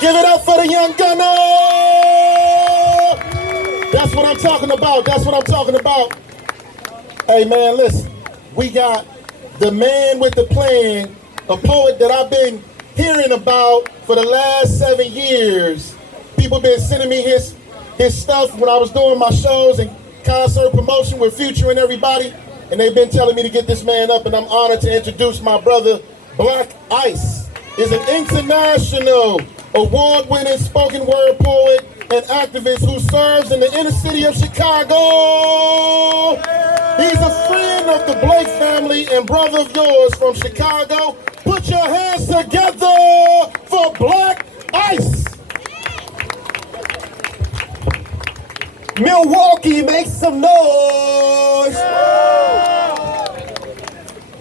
Give it up for the young gunner. That's what I'm talking about. That's what I'm talking about. Hey, man, listen. We got the man with the plan, a poet that I've been hearing about for the last 7 years. People been sending me his stuff when I was doing my shows and concert promotion with Future and everybody, and they've been telling me to get this man up, and I'm honored to introduce my brother, Blaq is an international award-winning spoken word poet and activist who serves in the inner city of Chicago. He's a friend of the Blaq family and brother of yours from Chicago. Put your hands together for Blaq. Milwaukee, make some noise.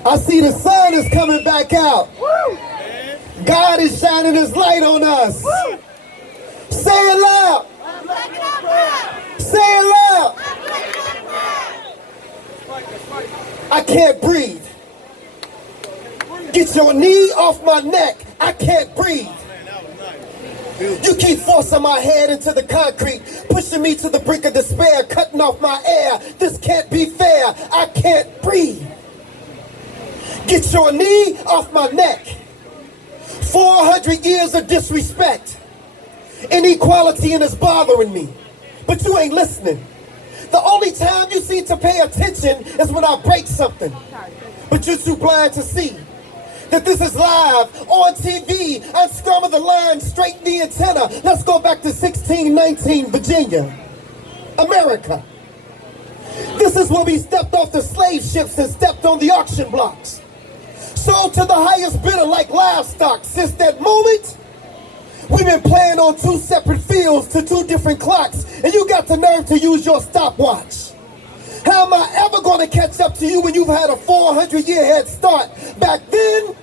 I see the sun is coming back out. God is shining his light on us. Say it loud. Say it loud. I can't breathe. Get your knee off my neck. I can't breathe. You keep forcing my head into the concrete, pushing me to the brink of despair, cutting off my air. This can't be fair. I can't breathe. Get your knee off my neck. 400 years of disrespect, inequality, and it's bothering me. But you ain't listening. The only time you seem to pay attention is when I break something. But you're too blind to see that this is live on TV. Unscramble the line, straighten the antenna. Let's go back to 1619 Virginia, America. This is where we stepped off the slave ships and stepped on the auction blocks. Sold to the highest bidder like livestock. Since that moment, we've been playing on two separate fields to two different clocks, and you got the nerve to use your stopwatch. How am I ever going to catch up to you when you've had a 400-year head start? Back then,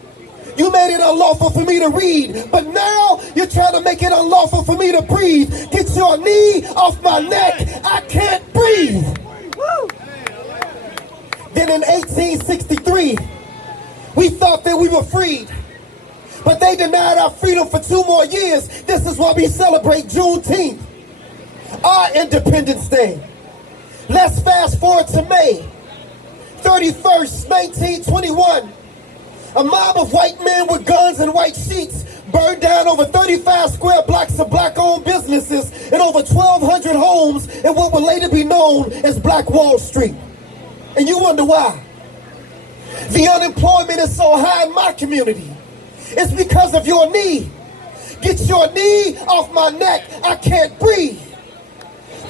you made it unlawful for me to read, but now you're trying to make it unlawful for me to breathe. Get your knee off my neck. I can't breathe. Then in 1863, we thought that we were freed, but they denied our freedom for 2 more years. This is why we celebrate Juneteenth, our Independence Day. Let's fast forward to May 31st, 1921. A mob of white men with guns and white sheets burned down over 35 square blocks of black-owned businesses and over 1,200 homes in what will later be known as Black Wall Street. And you wonder why? The unemployment is so high in my community. It's because of your knee. Get your knee off my neck. I can't breathe.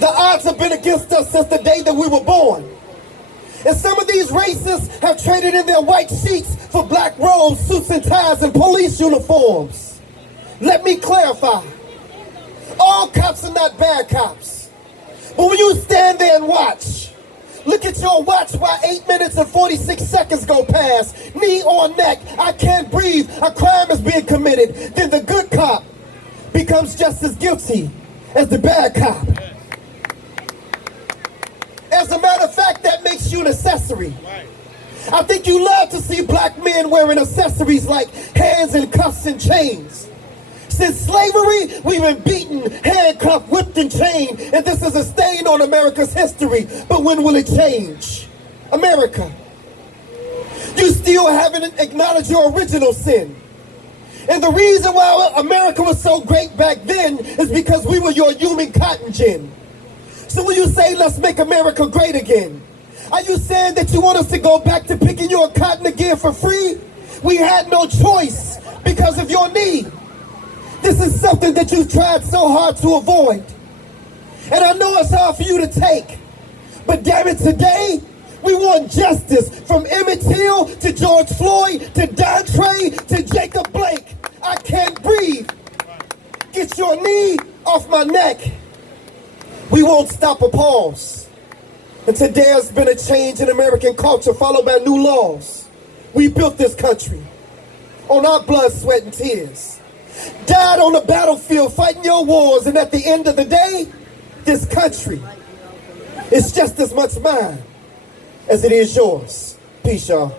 The odds have been against us since the day that we were born. And some of these racists have traded in their white sheets for black robes, suits and ties, and police uniforms. Let me clarify. All cops are not bad cops. But when you stand there and watch, look at your watch while 8 minutes and 46 seconds go past. Knee on neck, I can't breathe, a crime is being committed. Then the good cop becomes just as guilty as the bad cop. As a matter of fact, that makes you an accessory. I think you love to see black men wearing accessories like hands and cuffs and chains. Since slavery, we've been beaten, handcuffed, whipped, and chained, and this is a stain on America's history. But when will it change? America, you still haven't acknowledged your original sin. And the reason why America was so great back then is because we were your human cotton gin. So when you say, let's make America great again, are you saying that you want us to go back to picking your cotton again for free? We had no choice because of your knee. This is something that you've tried so hard to avoid. And I know it's hard for you to take. But damn it, today, we want justice from Emmett Till to George Floyd to Dontre to Jacob Blake. I can't breathe. Get your knee off my neck. We won't stop or pause until there's been a change in American culture followed by new laws. We built this country on our blood, sweat, and tears. Died on the battlefield fighting your wars, and at the end of the day, this country is just as much mine as it is yours. Peace, y'all.